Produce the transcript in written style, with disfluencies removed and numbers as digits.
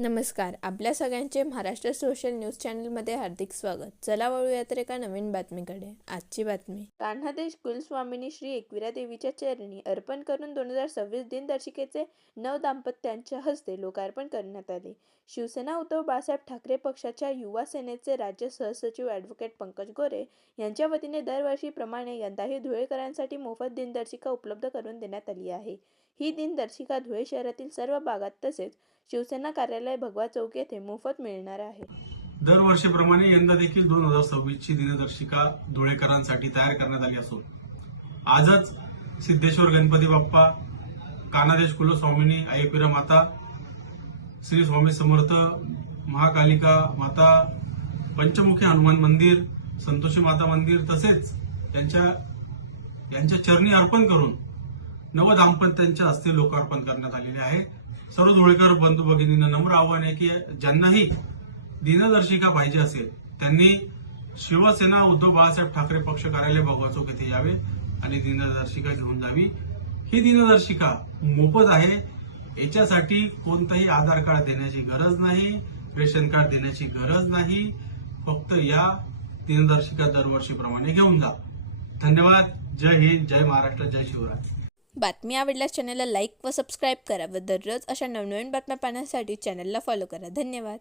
नमस्कार. आपल्या सगळ्यांचे महाराष्ट्र सोशल न्यूज चॅनलमध्ये हार्दिक स्वागत. चला वळूया तर एका नवीन बातमीकडे. आजची बातमी. कान्हादेश कुलस्वामिनी श्री एकविरा देवीच्या चरणी अर्पण करून 2026 दिनदर्शिकेचे नवदाम्पत्यांच्या हस्ते लोकार्पण करण्यात आले. शिवसेना उद्धव बाळासाहेब ठाकरे पक्षाच्या युवा सेनेचे राज्य सहसचिव ॲडव्होकेट पंकज गोरे यांच्या वतीने दरवर्षीप्रमाणे यंदाही धुळेकरांसाठी मोफत दिनदर्शिका उपलब्ध करून देण्यात आली आहे. ही दिनदर्शिका धुळे शहरातील सर्व भागात तसेच शिवसेना कार्यालय भगवा चौक येथे मोफत मिळणार आहे. दरवर्षीप्रमाणे यंदा देखील 2026 ची दिनदर्शिका धुळेकरांसाठी तयार करण्यात आली असून आजच सिद्धेश्वर गणपती बाप्पा, कान्हादेश कुलस्वामिनी एकविरा माता, श्री स्वामी समर्थ महाकालिका माता, पंचमुखी हनुमान मंदिर, संतोषी माता मंदिर तसेच यांच्या चरणी अर्पण करून नवदाम्पत्यांच्या हस्ते लोकार्पण करण्यात आलेले आहे. सर्व धुळेकर बंधू भगिनींना नम्र आव्हान आहे की ज्यांनाही दिनदर्शिका पाहिजे असेल त्यांनी शिवसेना उद्धव बाळासाहेब ठाकरे पक्ष कार्यालय भगवा चौक येथे यावे आणि दिनदर्शिका घेऊन जावी. ही दिनदर्शिका मोफत आहे. याच्यासाठी कोणताही आधार कार्ड देण्याची गरज नाही, रेशन कार्ड देण्याची गरज नाही. फक्त या दिनदर्शिका दरवर्षीप्रमाणे घेऊन जा. धन्यवाद. जय हिंद, जय महाराष्ट्र, जय शिवराय. बातमी आवडल्यास चॅनलला लाईक व सबस्क्राईब करा व दररोज अशा नवनवीन बातम्या पाहण्यासाठी चॅनलला फॉलो करा. धन्यवाद.